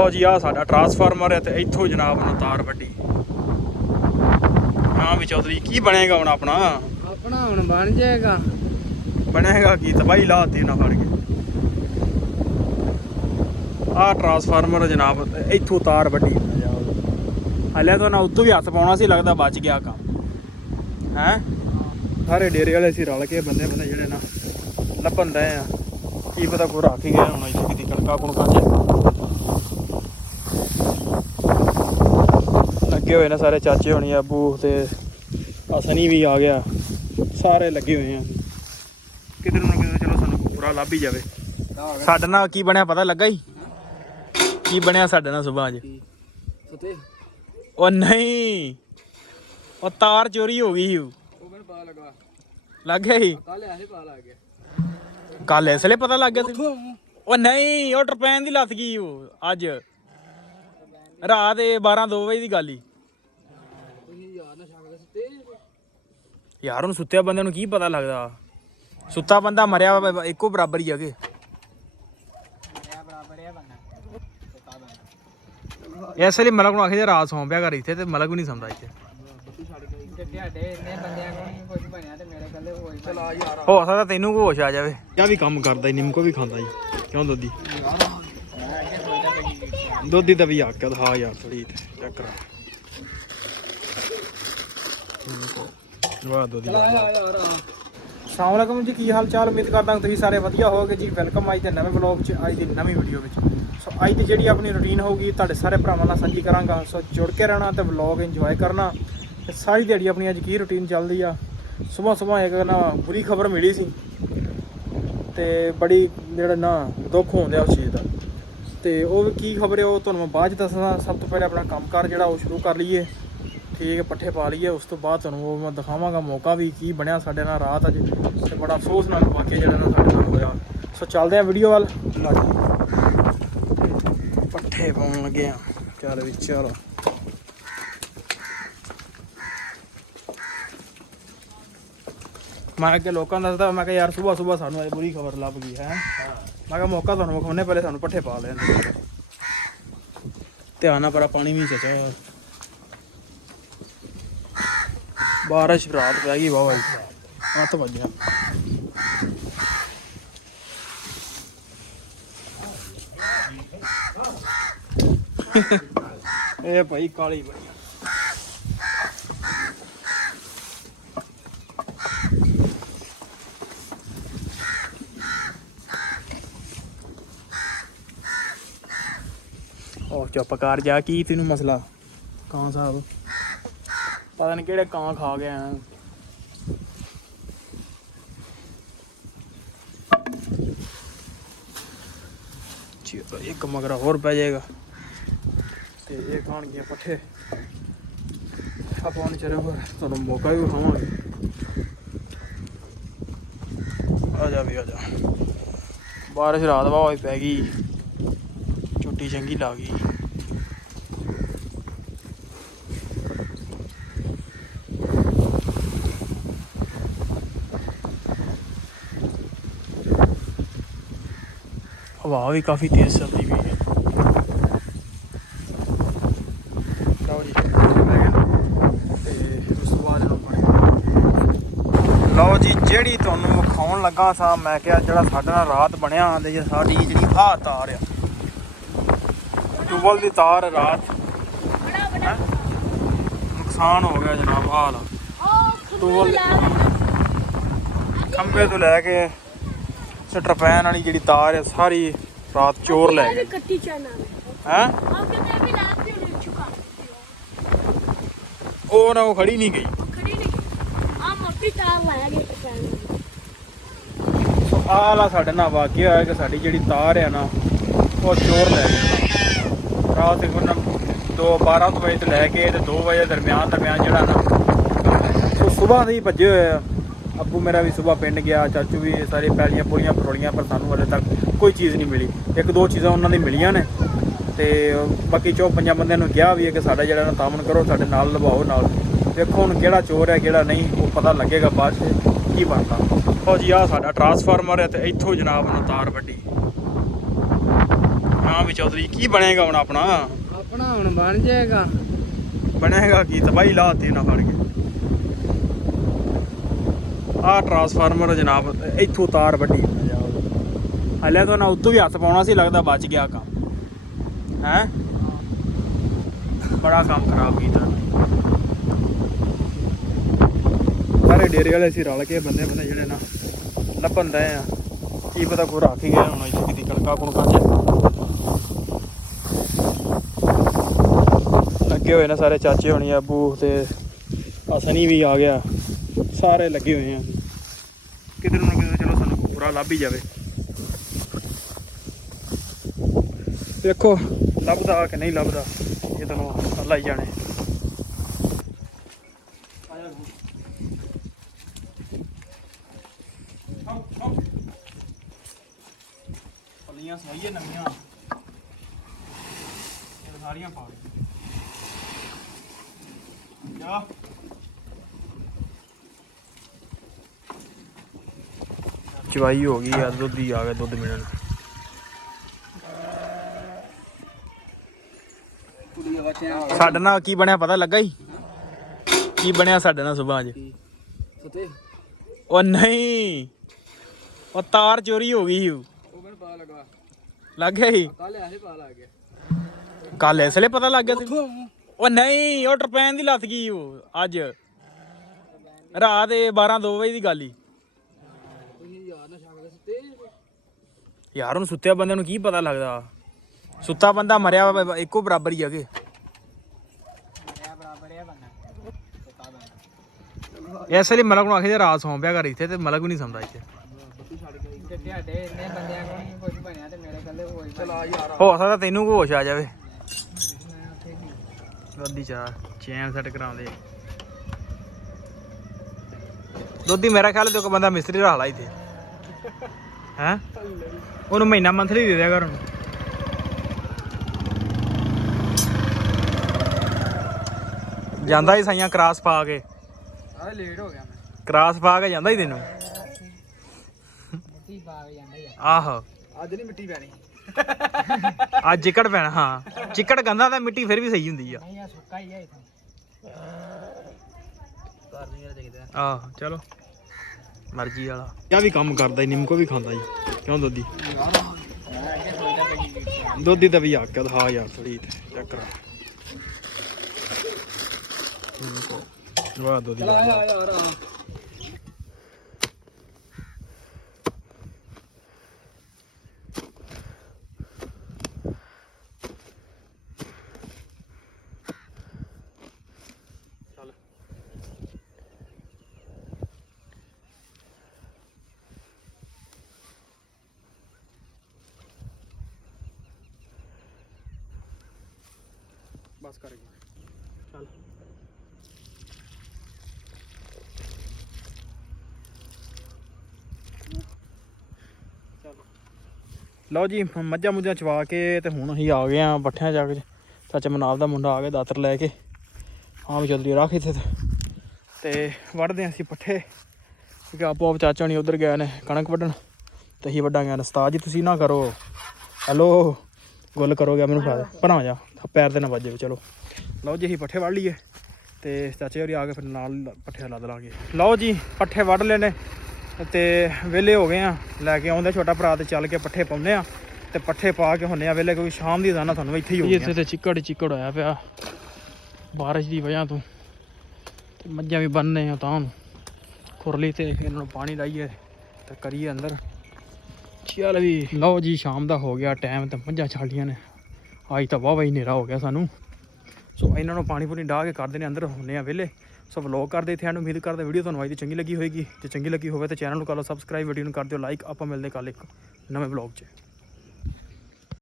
ਲਓ ਜੀ, ਆਹ ਸਾਡਾ ਟਰਾਂਸਫਾਰਮਰ ਹੈ ਤੇ ਇੱਥੋਂ ਜਨਾਬ ਨੂੰ ਤਾਰ ਵੱਢੀ। ਹਾਂ ਵੀ ਚੌਧਰੀ, ਕੀ ਬਣੇਗਾ ਹੁਣ ਆਪਣਾ? ਆਪਣਾ ਹੁਣ ਬਣ ਜਾਏਗਾ। ਬਣੇਗਾ ਕੀ, ਤਬਾਹੀ ਲਾਤੀ ਨਾ ਫੜ ਕੇ। ਆਹ ਟਰਾਂਸਫਾਰਮਰ ਜਨਾਬ ਇੱਥੋਂ ਤਾਰ ਵੱਢੀ। ਹਲੇ ਤਾਂ ਨਾ ਉੱਤੋਂ ਵੀ ਹੱਥ ਪਾਉਣਾ ਸੀ, ਲੱਗਦਾ ਬਚ ਗਿਆ ਕੰਮ ਹੈ। ਸਾਰੇ ਡੇਰੇ ਵਾਲੇ ਸੀ ਰਲ ਕੇ ਬੰਦੇ ਜਿਹੜੇ ਨਾ ਲੱਭਣ ਦਏ ਆ। ਕੀ ਪਤਾ ਕੋਈ ਰੱਖ ਹੀ ਗਿਆ ਹੁਣ ਇੱਥੇ ਕਿਤੇ ਕਣਕਾਂ ਕੁਣਕਾਂ 'ਚ ਲੱਗੇ ਹੋਏ ਨੇ ਸਾਰੇ ਚਾਚੇ ਹੋਣੀ, ਆਬੂ ਤੇ ਹਸਨੀ ਵੀ ਆ ਗਿਆ, ਸਾਰੇ ਲੱਗੇ ਹੋਏ ਆ ਕਿਧਰ ਨੂੰ ਕਿਧਰ। ਚਲੋ ਸਾਨੂੰ ਪੂਰਾ ਲੱਭ ਹੀ ਜਾਵੇ। ਸਾਡੇ ਨਾਲ ਕੀ ਬਣਿਆ ਪਤਾ ਲੱਗਾ ਹੀ? ਕੀ ਬਣਿਆ ਸਾਡੇ ਨਾਲ ਸੁਬਾਹ ਅੱਜ? ਉਹ ਨਹੀਂ, ਉਹ ਤਾਰ ਚੋਰੀ ਹੋ ਗਈ ਸੀ। ਉਹ ਮੈਨੂੰ ਪਤਾ ਲੱਗ ਗਿਆ ਸੀ ਕੱਲ ਇਸ ਵੇਲੇ ਪਤਾ ਲੱਗ ਗਿਆ ਸੀ। ਉਹ ਨਹੀਂ, ਉਹ ਟਰਪੈਨ ਦੀ ਲੱਥ ਗਈ ਉਹ ਅੱਜ ਰਾਤ 12-2 ਵਜੇ ਦੀ ਗੱਲ ਹੀ। ਯਾਰ ਹੁਣ ਸੁੱਤਿਆ ਬੰਦੇ ਨੂੰ ਕੀ ਪਤਾ ਲੱਗਦਾ? ਸੁੱਤਾ ਬੰਦਾ ਮਰਿਆ ਇੱਕੋ ਬਰਾਬਰ ਹੀ ਹੈਗੇ। ਇਸ ਲਈ ਮਲਕ ਨੂੰ ਆਖਿਆ ਰਾਤ ਸੌਂ ਪਿਆ ਕਰ ਇੱਥੇ, ਤੇ ਮਲਕ ਵੀ ਨਹੀਂ ਸੌਂਦਾ ਇੱਥੇ। ਹੋ ਸਕਦਾ ਤੈਨੂੰ ਕੋਈ ਹੋਸ਼ ਆ ਜਾਵੇ। ਕਿਆ ਵੀ ਕੰਮ ਕਰਦਾ ਹੀ, ਨਿੰਮਕੋ ਵੀ ਖਾਂਦਾ ਜੀ। ਕਿਉਂ ਦੋਦੀ ਦੋਦੀ ਦਾ ਵੀ ਆਕਿਆ ਹਾਂ ਯਾਰ ਥੋੜੀ ਚੈੱਕ ਕਰਾ। ਵਾਹ ਦੋਦੀ। ਅਸਲਾਮ ਵਾਲੇਕੁਮ ਜੀ, ਕੀ ਹਾਲ ਚਾਲ? ਉਮੀਦ ਕਰਦਾ ਤੁਸੀਂ ਸਾਰੇ ਵਧੀਆ ਹੋਵੋਗੇ ਜੀ। ਵੈਲਕਮ ਅੱਜ ਦੇ ਨਵੇਂ ਵਲੌਗ 'ਚ, ਅੱਜ ਦੀ ਨਵੀਂ ਵੀਡੀਓ ਵਿੱਚ। ਸੋ ਅੱਜ ਦੀ ਜਿਹੜੀ ਆਪਣੀ ਰੂਟੀਨ ਹੋਊਗੀ ਤੁਹਾਡੇ ਸਾਰੇ ਭਰਾਵਾਂ ਨਾਲ ਸਾਂਝੀ ਕਰਾਂਗਾ। ਸੋ ਜੁੜ ਕੇ ਰਹਿਣਾ ਤੇ ਵਲੌਗ ਇੰਜੋਏ ਕਰਨਾ। ਤੇ ਸਾਰੀ ਦਿਹਾੜੀ ਆਪਣੀ ਅੱਜ ਕੀ ਰੂਟੀਨ ਚੱਲਦੀ ਆ। ਸੁਬਾਹ ਇੱਕ ਨਾ ਬੁਰੀ ਖਬਰ ਮਿਲੀ ਸੀ ਤੇ ਬੜੀ ਜਿਹੜਾ ਨਾ ਦੁੱਖ ਹੋਉਂਦਾ ਉਸ ਚੀਜ਼ ਦਾ। ਤੇ ਉਹ ਕੀ ਖਬਰ ਹੈ ਉਹ ਤੁਹਾਨੂੰ ਮੈਂ ਬਾਅਦ 'ਚ ਦੱਸਣਾ। ਸਭ ਤੋਂ ਪਹਿਲੇ ਆਪਣਾ ਕੰਮ ਕਾਰ ਜਿਹੜਾ ਉਹ ਸ਼ੁਰੂ ਕਰ ਲਈਏ, ਠੀਕ ਹੈ, ਪੱਠੇ ਪਾ ਲਈਏ। ਉਸ ਤੋਂ ਬਾਅਦ ਤੁਹਾਨੂੰ ਉਹ ਮੈਂ ਦਿਖਾਵਾਂਗਾ ਮੌਕਾ ਵੀ ਕੀ ਬਣਿਆ ਸਾਡੇ ਨਾਲ ਰਾਤ ਅੱਜ। ਤੇ ਬੜਾ ਅਫਸੋਸ ਨਾਲ ਵਾਕਿਆ ਜਿਹੜਾ ਨਾ ਸਾਡੇ ਨਾਲ ਹੋਇਆ। ਸੋ ਚੱਲਦੇ ਹਾਂ ਵੀਡੀਓ ਵੱਲ। ਪੱਠੇ ਪਾਉਣ ਲੱਗੇ ਆ, ਚੱਲ ਵੀ ਚਲੋ। ਮੈਂ ਅੱਗੇ ਲੋਕਾਂ ਨੂੰ ਦੱਸਦਾ, ਮੈਂ ਕਿਹਾ ਯਾਰ ਸੁਬਾਹ ਸਾਨੂੰ ਅੱਜ ਬੁਰੀ ਖਬਰ ਲੱਭ ਗਈ ਹੈ। ਮੈਂ ਕਿਹਾ ਮੌਕਾ ਤੁਹਾਨੂੰ ਵਿਖਾਉਣੇ, ਪਹਿਲੇ ਸਾਨੂੰ ਪੱਠੇ ਪਾ ਲੈਣ। ਧਿਆਨ ਨਾਲ, ਪਰ ਪਾਣੀ ਵੀ ਚਾਚਾ। ਬਾਰਿਸ਼ ਰਾਤ ਪੈ ਗਈ ਵਾਹ ਜੀ, 8 ਵਜੇ। ਇਹ ਭਾਈ ਕਾਲੀ ਬੜੀ। ਉਹ ਚੁੱਪ ਕਰ ਜਾ, ਕੀ ਤੈਨੂੰ ਮਸਲਾ? ਕਾਂ ਸਾਹਿਬ ਪਤਾ ਨਹੀਂ ਕਿਹੜੇ ਕਾਂ ਖਾ ਗਿਆ। ਇੱਕ ਮਗਰਾ ਹੋਰ ਪੈ ਜਾਏਗਾ ਤੇ ਇਹ ਖਾਣਗੀਆਂ ਪੱਠੇ। ਆਪਾਂ ਚਲੇ ਤੁਹਾਨੂੰ ਮੌਕਾ ਵੀ ਵਿਖਾਵਾਂਗੇ। ਆ ਜਾ ਵੀ ਆ ਜਾ। ਬਾਰਿਸ਼ ਰਾਤ ਵਾਹ ਪੈ ਗਈ, ਝੁੱਟੀ ਚੰਗੀ ਲੱਗ ਗਈ। ਹਵਾ ਵੀ ਕਾਫੀ ਤੇਜ਼ ਚੱਲਦੀ ਪਈ ਹੈ। ਲਓ ਜੀ, ਤੇ ਉਸ ਤੋਂ ਬਾਅਦ ਲਓ ਜੀ, ਜਿਹੜੀ ਤੁਹਾਨੂੰ ਵਿਖਾਉਣ ਲੱਗਾ ਸਾਂ, ਮੈਂ ਕਿਹਾ ਜਿਹੜਾ ਸਾਡੇ ਨਾਲ ਰਾਤ ਬਣਿਆ ਤੇ ਸਾਡੀ ਜਿਹੜੀ ਆਹ ਤਾਰ ਆ, ਟਿਊਬਵੈੱਲ ਦੀ ਤਾਰ, ਰਾਤ ਨੁਕਸਾਨ ਹੋ ਗਿਆ ਜਨਾਬ। ਹਾਲ ਟਿਊਬਵੈੱਲ ਖੰਭੇ ਤੋਂ ਲੈ ਕੇ ਟਰਪੈਨ ਵਾਲੀ ਜਿਹੜੀ ਤਾਰ ਹੈ ਸਾਰੀ ਰਾਤ ਚੋਰ ਲੈ ਗਏ। ਹੈਂ? ਉਹ ਨਾ ਉਹ ਖੜੀ ਨਹੀਂ ਗਈ। ਆਹ ਵਾਲਾ ਸਾਡੇ ਨਾਲ ਵਾਕਿਆ ਹੋਇਆ ਕਿ ਸਾਡੀ ਜਿਹੜੀ ਤਾਰ ਹੈ ਨਾ ਉਹ ਚੋਰ ਲੈ ਗਏ ਰਾਤ। ਉਹਨਾਂ 12 ਵਜੇ ਤੋਂ ਲੈ ਕੇ ਤੇ 2 ਵਜੇ ਦਰਮਿਆਨ ਜਿਹੜਾ ਨਾ ਸੋ ਸੁਬਾਹ ਦੇ ਹੀ ਭੱਜੇ ਹੋਏ ਆ। ਅੱਬੂ ਮੇਰਾ ਵੀ ਸੁਬਾਹ ਪਿੰਡ ਗਿਆ, ਚਾਚੂ ਵੀ, ਸਾਰੇ ਪੈਲੀਆਂ ਪੂਲੀਆਂ ਪਰੋਲੀਆਂ, ਪਰ ਸਾਨੂੰ ਹਾਲੇ ਤੱਕ ਕੋਈ ਚੀਜ਼ ਨਹੀਂ ਮਿਲੀ। 1-2 ਚੀਜ਼ਾਂ ਉਹਨਾਂ ਦੀ ਮਿਲੀਆਂ ਨੇ ਤੇ ਬਾਕੀ 4-5 ਬੰਦਿਆਂ ਨੂੰ ਕਿਹਾ ਵੀ ਹੈ ਕਿ ਸਾਡਾ ਜਿਹੜਾ ਨਾ ਤਾਮਨ ਕਰੋ, ਸਾਡੇ ਨਾਲ ਲਵਾਓ ਨਾਲ। ਦੇਖੋ ਹੁਣ ਕਿਹੜਾ ਚੋਰ ਹੈ ਕਿਹੜਾ ਨਹੀਂ, ਉਹ ਪਤਾ ਲੱਗੇਗਾ ਬਾਅਦ 'ਚ ਕੀ ਬਣਦਾ। ਉਹ ਜੀ ਆਹ ਸਾਡਾ ਟਰਾਂਸਫਾਰਮਰ ਹੈ ਤੇ ਇੱਥੋਂ ਜਨਾਬ ਨੂੰ ਤਾਰ ਵੱਢੀ। ਹਾਂ ਵੀ ਚੌਧਰੀ ਕੀ ਬਣੇਗਾ ਹੁਣ ਆਪਣਾ? ਆਪਣਾ ਹੁਣ ਬਣ ਜਾਏਗਾ। ਬਣੇਗਾ ਕੀ, ਤਬਾਹੀ ਲਾਤੀ ਨਾ ਫੜ ਕੇ। ਆਹ ਟਰਾਂਸਫਾਰਮਰ ਜਨਾਬ ਇੱਥੋਂ ਤਾਰ ਵੱਡੀ ਹਲੇ ਤਾਂ ਨਾ ਉੱਤੋਂ ਵੀ ਹੱਥ ਪਾਉਣਾ ਸੀ, ਲੱਗਦਾ ਬਚ ਗਿਆ ਕੰਮ ਹੈ। ਬੜਾ ਕੰਮ ਖਰਾਬ ਕੀਤਾ ਸਾਰੇ ਡੇਰੇ ਵਾਲੇ ਸੀ ਰਲ ਕੇ ਬੰਦੇ ਜਿਹੜੇ ਨਾ ਲੱਭਣ ਦੇ ਆ। ਕੀ ਪਤਾ ਕੋਈ ਰੱਖ ਹੀ ਗਿਆ ਹੁਣ ਇੱਥੇ ਕਿਤੇ ਕਣਕਾਂ ਕੁਣਕਾਂ ਚ ਲੱਗੇ ਹੋਏ ਨੇ ਸਾਰੇ ਚਾਚੇ ਹੋਣੀ, ਆਬੂ ਤੇ ਹਸਨੀ ਵੀ ਆ ਗਿਆ, ਸਾਰੇ ਲੱਗੇ ਹੋਏ ਆ ਕਿਧਰ ਨੂੰ ਕਿਧਰ। ਚਲੋ ਸਾਨੂੰ ਪੂਰਾ ਲੱਭ ਹੀ ਜਾਵੇ। ਦੇਖੋ ਲੱਭਦਾ ਕਿ ਨਹੀਂ ਲੱਭਦਾ, ਇਹ ਤੁਹਾਨੂੰ ਅੱਲਾ ਹੀ ਜਾਣੇ। ਪੱਲੀਆਂ ਸਵਾਈਏ ਨਵੀਆਂ ਸਾਰੀਆਂ ਪਾ ਜਾ। ਚਵਾਈ ਹੋ ਗਈ ਆ, ਦੁੱਧ ਹੀ ਆ ਗਿਆ, ਦੁੱਧ ਮਿਲਣ। ਸਾਡੇ ਨਾਲ ਕੀ ਬਣਿਆ ਪਤਾ ਲੱਗਾ ਹੀ? ਕੀ ਬਣਿਆ ਸਾਡੇ ਨਾਲ ਸੁਬਾਹ ਅੱਜ? ਉਹ ਨਹੀਂ, ਉਹ ਤਾਰ ਚੋਰੀ ਹੋ ਗਈ ਸੀ। ਲੱਗ ਗਿਆ ਸੀ ਕੱਲ, ਇਸ ਲਈ ਪਤਾ ਲੱਗ ਗਿਆ ਸੀ। ਉਹ ਨਹੀਂ, ਉਹ ਟਰਪੈਨ ਦੀ ਲੱਥ ਗਈ ਉਹ ਅੱਜ ਰਾਤ 12-2 ਵਜੇ ਦੀ ਗੱਲ ਹੀ। ਯਾਰ ਉਹਨੂੰ ਸੁੱਤਿਆ ਬੰਦੇ ਨੂੰ ਕੀ ਪਤਾ ਲੱਗਦਾ? ਸੁੱਤਾ ਬੰਦਾ ਮਰਿਆ ਇੱਕੋ ਬਰਾਬਰ ਹੀ ਹੈਗੇ। ਇਸ ਲਈ ਮਲਕ ਨੂੰ ਆਖੀ ਰਾਤ ਸੌਂ ਪਿਆ ਕਰ ਇੱਥੇ, ਤੇ ਮਲਕ ਵੀ ਨਹੀਂ ਸੌਂਦਾ ਇੱਥੇ। ਹੋ ਸਕਦਾ ਤੈਨੂੰ ਕੋਈ ਹੋਸ਼ ਆ ਜਾਵੇ। ਦੁੱਧੀ ਚਾਹ ਚੈਨ ਸੈੱਟ ਕਰਾਉਂਦੇ ਦੁੱਧੀ। ਮੇਰਾ ਖਿਆਲ ਤੇ ਕੋਈ ਬੰਦਾ ਮਿਸਤਰੀ ਰੱਖ ਲਾ ਇੱਥੇ ਹੈ, ਉਹਨੂੰ ਮਹੀਨਾ ਮੰਥਲੀ ਦੇ ਦਿਆ ਕਰ ਉਹਨੂੰ। ਜਾਂਦਾ ਹੀ ਸਾਈਆਂ ਕਰਾਸ ਪਾ ਕੇ, ਲੇਟ ਹੋ ਗਿਆ ਮੈਂ। ਕਰਾਸ ਪਾ ਕੇ ਜਾਂਦਾ ਹੀ ਤੈਨੂੰ। ਮਿੱਟੀ ਪਾ ਕੇ ਜਾਂਦਾ ਯਾਰ। ਆਹੋ ਅੱਜ ਨਹੀਂ ਮਿੱਟੀ ਪੈਣੀ, ਅੱਜ ਚਿੱਕੜ ਪੈਣਾ। ਹਾਂ ਚਿੱਕੜ ਗੰਦਾ ਤਾਂ ਮਿੱਟੀ ਫਿਰ ਵੀ ਸਹੀ ਹੁੰਦੀ ਆ। ਨਹੀਂ ਆ ਸੁੱਕਾ ਹੀ ਆ ਇੱਥੇ। ਆਹ ਚਲੋ ਮਰਜ਼ੀ ਵਾਲਾ। ਕਿਆ ਵੀ ਕੰਮ ਕਰਦਾ, ਨਿੰਮਕੋ ਵੀ ਖਾਂਦਾ ਜੀ। ਕਿਉਂ ਦੋਦੀ? ਦੋਦੀ ਤਾਂ ਵੀ ਆਕਦ ਹਾਂ ਯਾਰ ਥੋੜੀ ਚੱਕਰ। ਵਾਹ ਦੋਦੀ ਯਾਰ ਬਸ ਕਰ ਗਿਆ। ਚੱਲ ਲਓ ਜੀ, ਮੱਝਾਂ ਮੁੱਝਾਂ ਚਵਾ ਕੇ ਤੇ ਹੁਣ ਅਸੀਂ ਆ ਗਏ ਆ ਪੱਠਿਆਂ ਜਾ ਕੇ। ਚਾਚਾ ਮਨਾਬ ਦਾ ਮੁੰਡਾ ਆ ਗਿਆ ਦਾਤਰ ਲੈ ਕੇ। ਹਾਂ ਵੀ ਜਲਦੀ ਰੱਖ ਇੱਥੇ ਤੇ ਵੱਢਦੇ ਅਸੀਂ ਪੱਠੇ, ਕਿਉਂਕਿ ਆਪੋ ਆਪ ਚਾਚਾ ਨਹੀਂ ਉੱਧਰ ਗਏ ਨੇ ਕਣਕ ਵੱਢਣ ਤੇ ਅਸੀਂ ਵੱਢਾਂਗੇ। ਉਸਤਾਦ ਜੀ ਤੁਸੀਂ ਨਾ ਕਰੋ, ਹੈਲੋ ਗੁੱਲ ਕਰੋਗੇ ਮੈਨੂੰ ਭਰਾ ਜਾ ਪੈਰ ਤੇ ਨਾ ਵੱਜੇ। ਚਲੋ ਲਓ ਜੀ ਅਸੀਂ ਪੱਠੇ ਵੱਢ ਲਈਏ ਤੇ ਚਾਚੇ ਹੋਰੀ ਆ ਕੇ ਫਿਰ ਨਾਲ ਪੱਠੇ ਲੱਦ ਲਾਂਗੇ। ਲਓ ਜੀ ਪੱਠੇ ਵੱਢ ਲਏ ਨੇ ਤੇ ਵਿਹਲੇ ਹੋ ਗਏ ਆ। ਲੈ ਕੇ ਆਉਂਦੇ ਛੋਟਾ ਭਰਾ ਤੇ ਚੱਲ ਕੇ ਪੱਠੇ ਪਾਉਂਦੇ ਆ ਤੇ ਪੱਠੇ ਪਾ ਕੇ ਹੁੰਨੇ ਆ ਵਿਹਲੇ, ਕਿਉਂਕਿ ਸ਼ਾਮ ਦੀ ਦਾਣਾ ਤੁਹਾਨੂੰ ਇੱਥੇ ਹੀ ਹੋਊਗੀ। ਇੱਥੇ ਤੇ ਚਿੱਕੜ ਹੋਇਆ ਪਿਆ ਬਾਰਿਸ਼ ਦੀ ਵਜ੍ਹਾ ਤੋਂ, ਤੇ ਮੱਝਾਂ ਵੀ ਬੰਨ੍ਹਦੇ ਆ ਤਾਂ ਖੁਰਲੀ ਤੇ ਇਹਨਾਂ ਨੂੰ ਪਾਣੀ ਲਾਈਏ ਤੇ ਕਰੀਏ ਅੰਦਰ। ਚੱਲ ਵੀ ਲਓ ਜੀ ਸ਼ਾਮ ਦਾ ਹੋ ਗਿਆ ਟਾਈਮ ਤੇ ਮੱਝਾਂ ਛਾਲੀਆਂ ਨੇ। ਅੱਜ ਤਾਂ ਵਾਹਵਾ ਹੀ ਹਨੇਰਾ ਹੋ ਗਿਆ ਸਾਨੂੰ। ਸੋ ਇਹਨਾਂ ਨੂੰ ਪਾਣੀ ਪੂਣੀ ਡਾਹ ਕੇ ਕਰਦੇ ਨੇ ਅੰਦਰ, ਹੁੰਨੇ ਆ ਵਿਹਲੇ। ਸੋ ਵਲੋਗ ਕਰਦੇ ਇੱਥੇ ਐਂਡ। ਉਮੀਦ ਕਰਦੇ ਵੀਡੀਓ ਤੁਹਾਨੂੰ ਅੱਜ ਦੀ ਚੰਗੀ ਲੱਗੀ ਹੋਏਗੀ। ਜੇ ਚੰਗੀ ਲੱਗੀ ਹੋਵੇ ਤਾਂ ਚੈਨਲ ਨੂੰ ਕਰ ਲਓ ਸਬਸਕ੍ਰਾਈਬ, ਵੀਡੀਓ ਨੂੰ ਕਰ ਦਿਓ ਲਾਈਕ। ਆਪਾਂ ਮਿਲਦੇ ਕੱਲ੍ਹ ਇੱਕ ਨਵੇਂ ਵਲੋਗ 'ਚ।